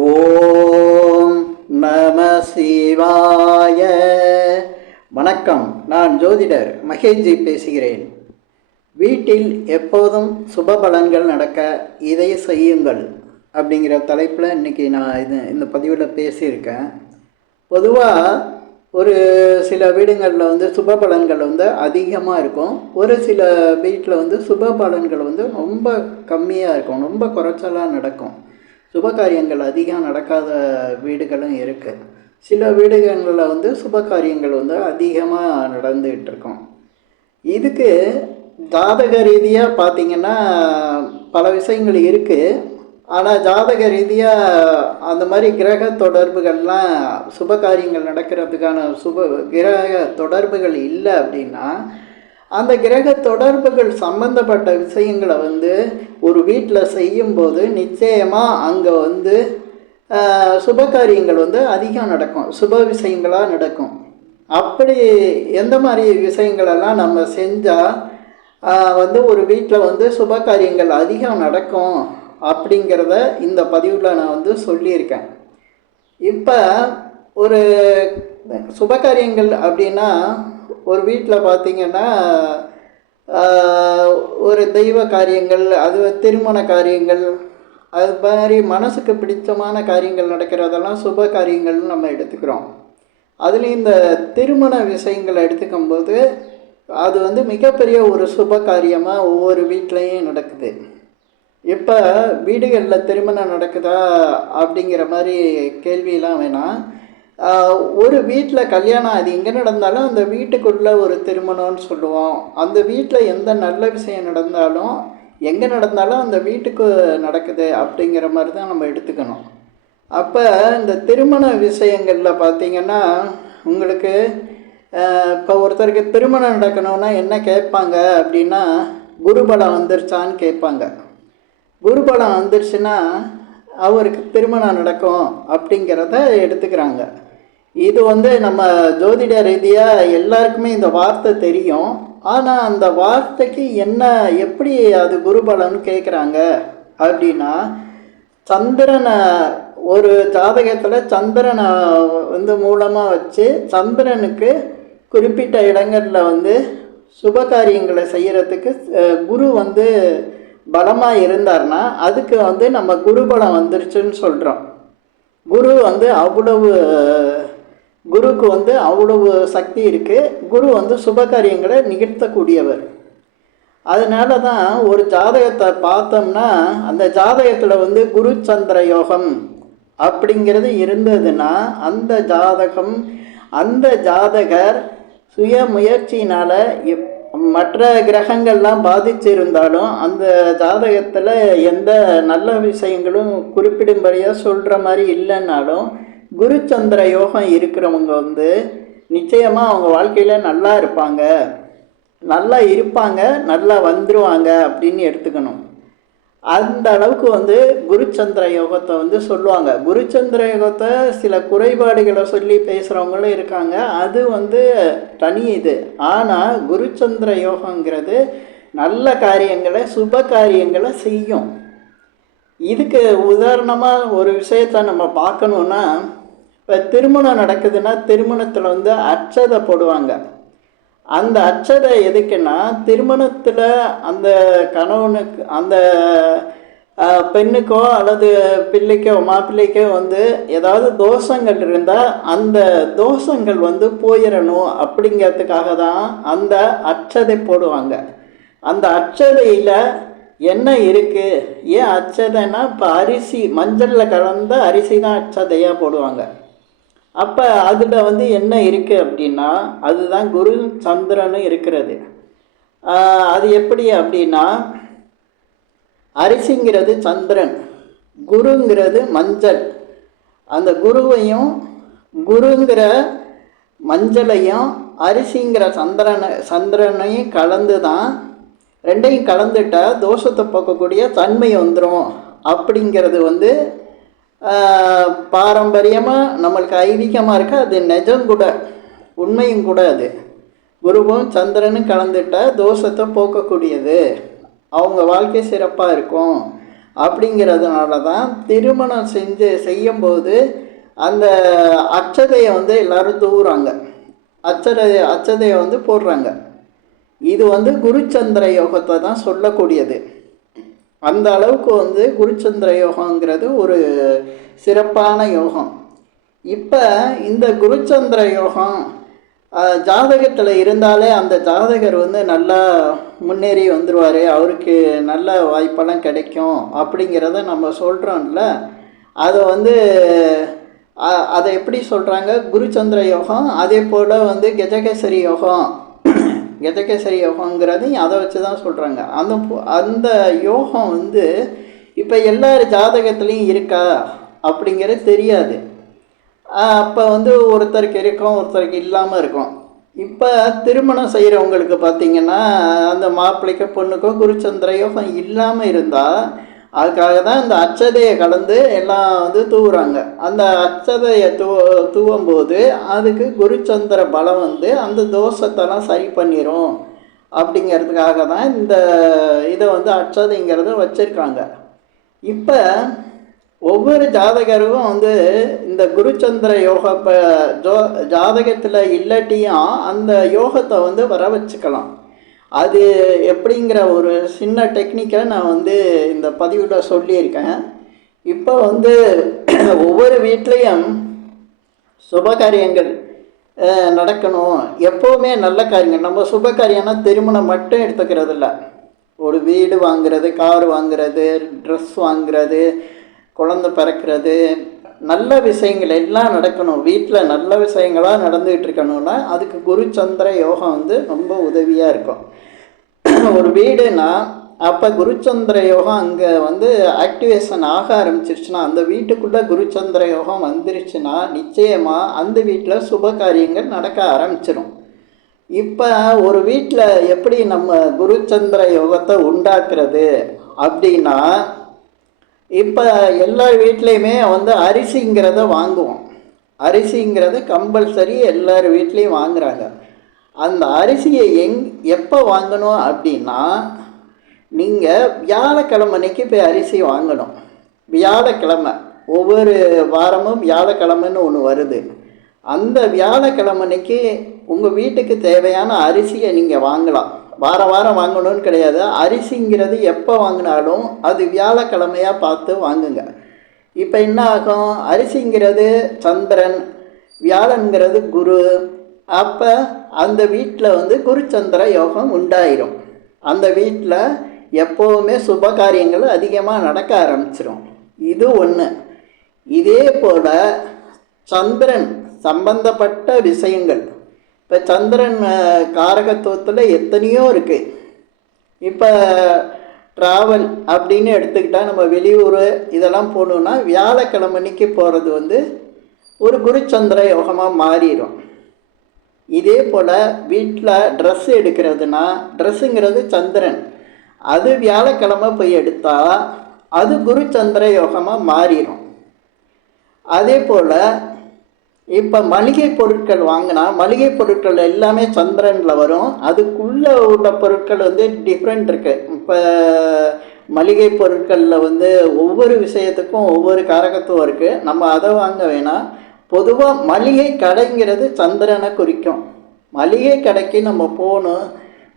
ஓம் நம சிவாய. வணக்கம். நான் ஜோதிடர் மகேஷ்ஜி பேசுகிறேன். வீட்டில் எப்போதும் சுப பலன்கள் நடக்க இதை செய்யுங்கள் அப்படிங்கிற தலைப்பில் இன்றைக்கி நான் இந்த பதிவில் பேசியிருக்கேன். பொதுவாக ஒரு சில வீடுகளில் சுப பலன்கள் அதிகமாக இருக்கும். ஒரு சில வீட்டில் சுப பலன்கள் ரொம்ப கம்மியாக இருக்கும், ரொம்ப குறைச்சலாக நடக்கும். சுப காரியங்கள் அதிகம் நடக்காத வீடுகளும் இருக்குது. சில வீடுகளில் சுப காரியங்கள் அதிகமாக நடந்துகிட்டு இருக்கும். இதுக்கு ஜாதக ரீதியாக பார்த்திங்கன்னா பல விஷயங்கள் இருக்குது. ஆனால் ஜாதக ரீதியாக அந்த மாதிரி கிரக தொடர்புகள்லாம் சுப காரியங்கள் நடக்கிறதுக்கான கிரக தொடர்புகள் இல்லை அப்படின்னா, அந்த கிரக தொடர்புகள் சம்பந்தப்பட்ட விஷயங்களை ஒரு வீட்டில் செய்யும்போது நிச்சயமாக அங்கே சுப காரியங்கள் அதிகம் நடக்கும், சுப விஷயங்களாக நடக்கும். அப்படி எந்த மாதிரி விஷயங்களெல்லாம் நம்ம செஞ்சால் ஒரு வீட்டில் சுப காரியங்கள் அதிகம் நடக்கும் அப்படிங்கிறத இந்த பதிவில் நான் சொல்லியிருக்கேன். இப்போ ஒரு சுப காரியங்கள் அப்படின்னா, ஒரு வீட்டில் பார்த்திங்கன்னா ஒரு தெய்வ காரியங்கள், அது திருமண காரியங்கள், அது மாதிரி மனசுக்கு பிடித்தமான காரியங்கள் நடக்கிறதெல்லாம் சுப காரியங்கள்னு நம்ம எடுத்துக்கிறோம். அதுலேயும் இந்த திருமண விஷயங்களை எடுத்துக்கும்போது அது மிகப்பெரிய ஒரு சுப காரியமாக ஒவ்வொரு வீட்லேயும் நடக்குது. இப்போ வீடுகளில் திருமணம் நடக்குதா அப்படிங்கிற மாதிரி கேள்வியெல்லாம் வேணாம். ஒரு வீட்டில் கல்யாணம் அது எங்கே நடந்தாலும் அந்த வீட்டுக்குள்ளே ஒரு திருமணம்னு சொல்லுவோம். அந்த வீட்டில் எந்த நல்ல விஷயம் நடந்தாலும் எங்கே நடந்தாலும் அந்த வீட்டுக்கு நடக்குது அப்படிங்கிற மாதிரி தான் நம்ம எடுத்துக்கணும். அப்போ இந்த திருமண விஷயங்களில் பார்த்திங்கன்னா உங்களுக்கு இப்போ ஒருத்தருக்கு திருமணம் நடக்கணும்னா என்ன கேட்பாங்க அப்படின்னா, குருபலம் வந்துருச்சான்னு கேட்பாங்க. குருபலம் வந்துருச்சுன்னா அவருக்கு திருமணம் நடக்கும் அப்படிங்கிறத எடுத்துக்கிறாங்க. இது நம்ம ஜோதிட ரீதியாக எல்லாருக்குமே இந்த வார்த்தை தெரியும். ஆனால் அந்த வார்த்தைக்கு எப்படி அது குருபலன்னு கேட்குறாங்க அப்படின்னா, சந்திரனை ஒரு ஜாதகத்தில் சந்திரனை மூலமாக வச்சு சந்திரனுக்கு குறிப்பிட்ட இடங்களில் சுப காரியங்களை செய்கிறதுக்கு குரு பலமாக இருந்தார்னா அதுக்கு நம்ம குருபலம் வந்துருச்சுன்னு சொல்கிறோம். குரு அவ்வளவு குருக்கு அவ்வளவு சக்தி இருக்குது. குரு சுப காரியங்களை நிகழ்த்தக்கூடியவர். அதனால தான் ஒரு ஜாதகத்தை பார்த்தோம்னா அந்த ஜாதகத்தில் குரு சந்திர யோகம் அப்படிங்கிறது இருந்ததுன்னா அந்த ஜாதகர் சுய முயற்சினால் மற்ற கிரகங்கள்லாம் பாதிச்சிருந்தாலும் அந்த ஜாதகத்தில் எந்த நல்ல விஷயங்களும் குறிப்பிடும்படியாக சொல்கிற மாதிரி இல்லைன்னாலும் குரு சந்திர யோகம் இருக்கிறவங்க நிச்சயமாக அவங்க வாழ்க்கையில் நல்லா இருப்பாங்க, நல்லா வந்துடுவாங்க அப்படின்னு எடுத்துக்கணும். அந்த அளவுக்கு குருச்சந்திர யோகத்தை சொல்லுவாங்க. குருச்சந்திர யோகத்தை சில குறைபாடுகளை சொல்லி பேசுகிறவங்களும் இருக்காங்க. அது தனி இது. ஆனால் குருச்சந்திர யோகங்கிறது நல்ல காரியங்களை சுப காரியங்களை செய்யும். இதுக்கு உதாரணமாக ஒரு விஷயத்தை நம்ம பார்க்கணுன்னா, இப்போ திருமணம் நடக்குதுன்னா திருமணத்தில் அட்சதை போடுவாங்க. அந்த அட்சதை எதுக்குன்னா, திருமணத்தில் அந்த கணவனுக்கு அந்த பெண்ணுக்கோ அல்லது பிள்ளைக்கோ மாப்பிள்ளைக்கோ ஏதாவது தோஷங்கள் இருந்தால் அந்த தோஷங்கள் போயிடணும் அப்படிங்கிறதுக்காக தான் அந்த அட்சதை போடுவாங்க. அந்த அட்சதையில் என்ன இருக்குது? ஏன் அட்சதைன்னா, இப்போ அரிசி மஞ்சளில் கலந்த அரிசி தான் அட்சதையாக போடுவாங்க. அப்போ அதில் என்ன இருக்குது அப்படின்னா, அதுதான் குரு சந்திரனு இருக்கிறது. அது எப்படி அப்படின்னா, அரிசிங்கிறது சந்திரன், குருங்கிறது மஞ்சள். அந்த குருங்கிற மஞ்சளையும் அரிசிங்கிற சந்திரனையும் கலந்து தான், ரெண்டையும் கலந்துட்டால் தோஷத்தை போக்கக்கூடிய தன்மை வந்துடும் அப்படிங்கிறது பாரம்பரியமாக நம்மளுக்கு ஐதீகமாக இருக்குது. அது நிஜம் கூட, உண்மையும் கூட. அது குருவும் சந்திரனும் கலந்துட்டால் தோஷத்தை போக்கக்கூடியது, அவங்க வாழ்க்கை சிறப்பாக இருக்கும் அப்படிங்கிறதுனால தான் திருமணம் செய்யும்போது அந்த அட்சதையை வந்து எல்லோரும் தூவுறாங்க, அட்சதையை வந்து போடுறாங்க. இது வந்து குருச்சந்திர யோகத்தை தான் சொல்லக்கூடியது. அந்த அளவுக்கு வந்து குருச்சந்திர யோகங்கிறது ஒரு சிறப்பான யோகம். இப்போ இந்த குருச்சந்திர யோகம் ஜாதகத்தில் இருந்தாலே அந்த ஜாதகர் வந்து நல்லா முன்னேறி வந்துடுவார், அவருக்கு நல்ல வாய்ப்பெல்லாம் கிடைக்கும் அப்படிங்கிறத நம்ம சொல்கிறோம்ல. அதை வந்து அதை எப்படி சொல்கிறாங்க, குருச்சந்திர யோகம். அதே போல் வந்து கஜகேசரி யோகம், கஜகேசரி யோகங்கிறதையும் அதை வச்சு தான் சொல்கிறாங்க. அந்த யோகம் வந்து இப்போ எல்லார் ஜாதகத்துலேயும் இருக்கா அப்படிங்கிறது தெரியாது. அப்போ வந்து ஒருத்தருக்கு இருக்கும், ஒருத்தருக்கு இல்லாமல் இருக்கும். இப்போ திருமணம் செய்கிறவங்களுக்கு பார்த்திங்கன்னா அந்த மாப்பிள்ளைக்கோ பொண்ணுக்கோ குருச்சந்திர யோகம் இல்லாமல் இருந்தால் அதுக்காக தான் இந்த அட்சதையை கலந்து எல்லாம் வந்து தூவுறாங்க. அந்த அட்சதையை தூவும்போது அதுக்கு குருச்சந்திர பலம் வந்து அந்த தோஷத்தெல்லாம் சரி பண்ணிடும் அப்படிங்கிறதுக்காக தான் இந்த இதை வந்து அட்சதைங்கிறத வச்சுருக்காங்க. இப்போ ஒவ்வொரு ஜாதகருக்கும் வந்து இந்த குருச்சந்திர யோக ஜாதகத்தில் இல்லாட்டியும் அந்த யோகத்தை வந்து வர வச்சுக்கலாம். அது எப்படிங்கிற ஒரு சின்ன டெக்னிக்கை நான் வந்து இந்த பதிவில் சொல்லியிருக்கேன். இப்போ வந்து ஒவ்வொரு வீட்லேயும் சுபகாரியங்கள் நடக்கணும், எப்போவுமே நல்ல காரியங்கள். நம்ம சுபகாரியம்னா திருமணம் மட்டும் எடுத்துக்கிறது இல்லை, ஒரு வீடு வாங்கிறது, கார் வாங்கிறது, ட்ரெஸ் வாங்கிறது, குழந்தை பிறக்கிறது, நல்ல விஷயங்கள் எல்லாம் நடக்கணும். வீட்டில் நல்ல விஷயங்களாக நடந்துகிட்டு இருக்கணும்னா அதுக்கு குருச்சந்திர யோகம் வந்து ரொம்ப உதவியாக இருக்கும். ஒரு வீடுனா அப்போ குருச்சந்திர யோகம் அங்கே வந்து ஆக்டிவேஷன் ஆக ஆரம்பிச்சிருச்சுன்னா, அந்த வீட்டுக்குள்ளே குருச்சந்திர யோகம் வந்துருச்சுன்னா நிச்சயமாக அந்த வீட்டில் சுப காரியங்கள் நடக்க ஆரம்பிச்சிடும். இப்போ ஒரு வீட்டில் எப்படி நம்ம குருச்சந்திர யோகத்தை உண்டாக்குறது அப்படின்னா, இப்போ எல்லா வீட்லேயுமே வந்து அரிசிங்கிறத வாங்குவோம். அரிசிங்கிறத கம்பல்சரி எல்லார் வீட்லேயும் வாங்குகிறாங்க. அந்த அரிசியை எப்போ வாங்கணும் அப்படின்னா, நீங்கள் வியாழக்கிழமை அன்னைக்கு போய் அரிசி வாங்கணும். வியாழக்கிழமை, ஒவ்வொரு வாரமும் வியாழக்கிழமைன்னு ஒன்று வருது. அந்த வியாழக்கிழமை அன்னைக்கு உங்கள் வீட்டுக்கு தேவையான அரிசியை நீங்கள் வாங்கலாம். வாரம் வாரம் வாங்கணும்னு கிடையாது. அரிசிங்கிறது எப்போ வாங்கினாலும் அது வியாழக்கிழமையாக பார்த்து வாங்குங்க. இப்போ என்ன ஆகும், அரிசிங்கிறது சந்திரன், வியாழன்கிறது குரு. அப்போ அந்த வீட்டில் வந்து குருச்சந்திர யோகம் உண்டாயிரும். அந்த வீட்டில் எப்போவுமே சுப காரியங்கள் அதிகமாக நடக்க ஆரம்பிச்சிடும். இது ஒன்று. இதே போல் சந்திரன் சம்பந்தப்பட்ட விஷயங்கள், இப்போ சந்திரன் காரகத்துவத்தில் எத்தனையோ இருக்குது. இப்போ ட்ராவல் அப்படின்னு எடுத்துக்கிட்டால் நம்ம வெளியூர் இதெல்லாம் போகணுன்னா வியாழக்கிழமைக்கு போகிறது வந்து ஒரு குருச்சந்திர யோகமாக மாறிடும். இதே போல் வீட்டில் ட்ரெஸ் எடுக்கிறதுனா, ட்ரெஸ்ஸுங்கிறது சந்திரன், அது வியாழக்கிழமை போய் எடுத்தால் அது குருச்சந்திர யோகமாக மாறிடும். அதே போல் இப்போ மளிகை பொருட்கள் வாங்கினா, மளிகை பொருட்கள் எல்லாமே சந்திரனில் வரும். அதுக்குள்ளே உள்ள பொருட்கள் வந்து டிஃப்ரெண்ட் இருக்குது. இப்போ மளிகை பொருட்களில் வந்து ஒவ்வொரு விஷயத்துக்கும் ஒவ்வொரு காரகத்துவம் இருக்குது. நம்ம அதை வாங்க வேணாம். பொதுவாக மளிகை கடைங்கிறது சந்திரனை குறிக்கும். மளிகை கடைக்கு நம்ம போகணும்,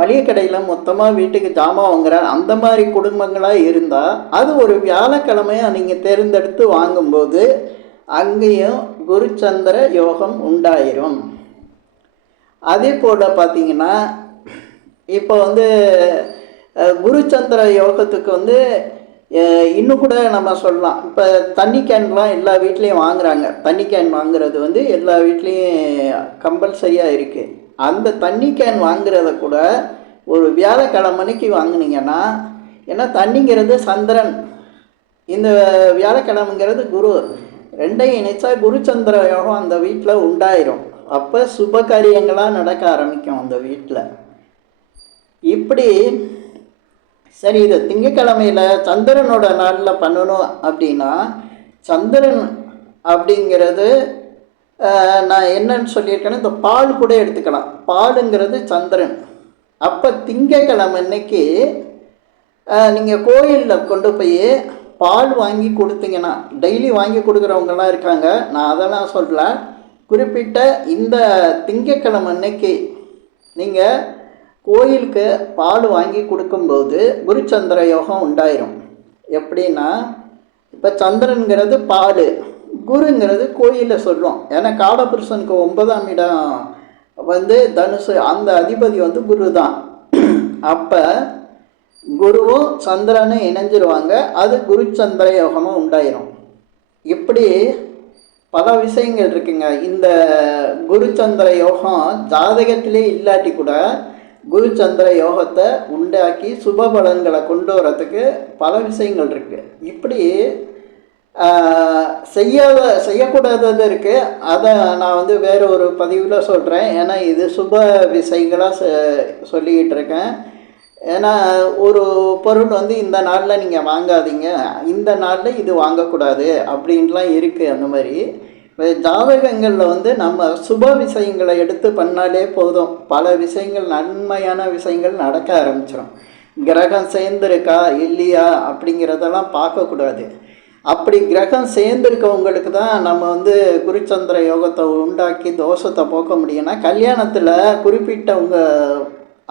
மளிகை கடையில் மொத்தமாக வீட்டுக்கு ஜாமான் வாங்குற அந்த மாதிரி குடும்பங்களாக இருந்தால் அது ஒரு வியாழக்கிழமையாக நீங்கள் தேர்ந்தெடுத்து வாங்கும்போது அங்கேயும் குருச்சந்திர யோகம் உண்டாயிரும். அதே போல் பார்த்திங்கன்னா இப்போ வந்து குருச்சந்திர யோகத்துக்கு வந்து இன்னும் கூட நம்ம சொல்லலாம். இப்போ தண்ணி கேன்லாம் எல்லா வீட்லேயும் வாங்குகிறாங்க. தண்ணி கேன் வாங்குறது வந்து எல்லா வீட்லேயும் கம்பல்சரியாக இருக்குது. அந்த தண்ணி கேன் வாங்குறத கூட ஒரு வியாழக்கிழமைக்கு வாங்கினீங்கன்னா, ஏன்னா தண்ணிங்கிறது சந்திரன், இந்த வியாழக்கிழமைங்கிறது குரு, ரெண்டையும் இணைச்சா குருச்சந்திர யோகம் அந்த வீட்டில் உண்டாயிரும். அப்போ சுப காரியங்களாக நடக்க ஆரம்பிக்கும் அந்த வீட்டில். இப்படி சரி, இது திங்கக்கிழமையில் சந்திரனோட நாளில் பண்ணணும் அப்படின்னா, சந்திரன் அப்படிங்கிறது நான் என்னன்னு சொல்லியிருக்கேன்னா, இந்த பால் கூட எடுத்துக்கலாம். பாலுங்கிறது சந்திரன். அப்போ திங்கக்கிழமை அன்னைக்கு நீங்கள் கோயிலில் கொண்டு போய் பால் வாங்கி கொடுத்தீங்கன்னா, டெய்லி வாங்கி கொடுக்குறவங்கலாம் இருக்காங்க, நான் அதெல்லாம் சொல்லல. குறிப்பிட்ட இந்த திங்கட்கிழமை அன்னைக்கு நீங்கள் கோயிலுக்கு பால் வாங்கி கொடுக்கும்போது குருச்சந்திர யோகம் உண்டாயிரும். எப்படின்னா, இப்போ சந்திரனுங்கிறது பால், குருங்கிறது கோயிலில் சொல்கிறோம். ஏன்னா காலபுருஷனுக்கு 9ஆம் இடம் தனுசு, அந்த அதிபதி குரு தான். அப்போ குருவும் சந்திரனும் இணைஞ்சிருவாங்க, அது குருச்சந்திர யோகமாக உண்டாயிரும். இப்படி பல விஷயங்கள் இருக்குங்க. இந்த குருச்சந்திர யோகம் ஜாதகத்திலே இல்லாட்டி கூட குருச்சந்திர யோகத்தை உண்டாக்கி சுப பலன்களை கொண்டு வரத்துக்கு பல விஷயங்கள் இருக்குது. இப்படி செய்யக்கூடாதது இருக்குது. அதை நான் வேறு ஒரு பதிவில் சொல்கிறேன். ஏன்னா இது சுப விஷயங்களாக சொல்லிக்கிட்டு இருக்கேன். ஏன்னா ஒரு பொருள் இந்த நாளில் நீங்கள் வாங்காதீங்க, இந்த நாளில் இது வாங்கக்கூடாது அப்படின்லாம் இருக்குது. அந்த மாதிரி ஜாதகங்களில் நம்ம சுப விஷயங்களை எடுத்து பண்ணாலே போதும், பல விஷயங்கள் நன்மையான விஷயங்கள் நடக்க ஆரம்பிச்சிடும். கிரகம் சேர்ந்துருக்கா இல்லையா அப்படிங்கிறதெல்லாம் பார்க்கக்கூடாது. அப்படி கிரகம் சேர்ந்துருக்கவங்களுக்கு தான் நம்ம குருச்சந்திர யோகத்தை உண்டாக்கி தோஷத்தை போக்க முடியும்னா, கல்யாணத்தில் குறிப்பிட்டவங்க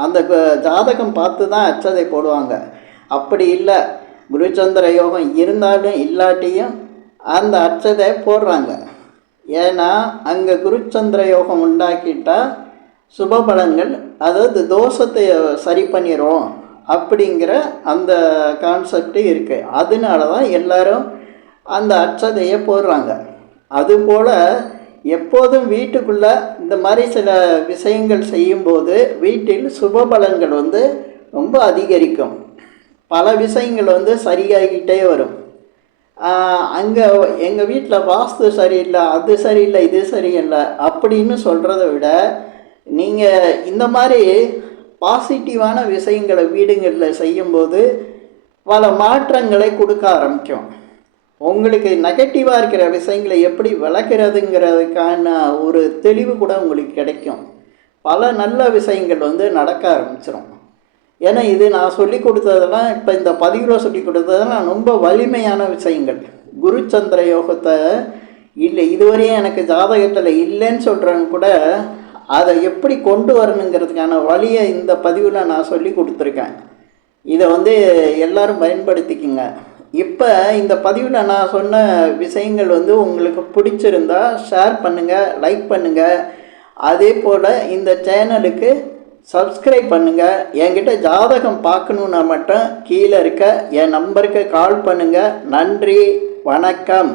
அந்த ஜாதகம் பார்த்து தான் அச்சதை போடுவாங்க. அப்படி இல்லை, குருச்சந்திர யோகம் இருந்தாலும் இல்லாட்டியும் அந்த அச்சதை போடுறாங்க. ஏன்னா அங்கே குருச்சந்திர யோகம் உண்டாக்கிட்டால் சுப பலன்கள், அதாவது தோஷத்தை சரி பண்ணிடும் அப்படிங்கிற அந்த கான்செப்டு இருக்குது. அதனால தான் எல்லோரும் அந்த அச்சதையை போடுறாங்க. அதுபோல் எப்போதும் வீட்டுக்குள்ளே இந்த மாதிரி சில விஷயங்கள் செய்யும்போது வீட்டில் சுப பலன்கள் ரொம்ப அதிகரிக்கும். பல விஷயங்கள் சரியாகிக்கிட்டே வரும். அங்கே எங்கள் வீட்டில் வாஸ்து சரியில்லை, அது சரியில்லை, இது சரியில்லை அப்படின்னு சொல்கிறத விட, நீங்கள் இந்த மாதிரி பாசிட்டிவான விஷயங்களை வீடுங்களில் செய்யும்போது பல மாற்றங்களை கொடுக்க ஆரம்பிக்கும். உங்களுக்கு நெகட்டிவாக இருக்கிற விஷயங்களை எப்படி விளக்குறதுங்கிறதுக்கான ஒரு தெளிவு கூட உங்களுக்கு கிடைக்கும். பல நல்ல விஷயங்கள் நடக்க ஆரம்பிச்சிடும். ஏன்னா இது நான் சொல்லி கொடுத்ததெல்லாம், இப்போ இந்த பதிவில் சொல்லி கொடுத்ததெல்லாம் ரொம்ப வலிமையான விஷயங்கள். குருச்சந்திர யோகத்தை இல்லை இதுவரையும் எனக்கு ஜாதகத்தில் இல்லைன்னு சொல்கிறவங்க கூட அதை எப்படி கொண்டு வரணுங்கிறதுக்கான வழியை இந்த பதிவில் நான் சொல்லி கொடுத்துருக்கேன். இதை எல்லோரும் பயன்படுத்திக்குங்க. இப்போ இந்த பதிவில் நான் சொன்ன விஷயங்கள் உங்களுக்கு பிடிச்சிருந்தா ஷேர் பண்ணுங்கள், லைக் பண்ணுங்கள். அதே போல் இந்த சேனலுக்கு சப்ஸ்கிரைப் பண்ணுங்கள். என்கிட்ட ஜாதகம் பார்க்கணுன்னா மட்டும் கீழே இருக்க என் நம்பருக்கு கால் பண்ணுங்கள். நன்றி, வணக்கம்.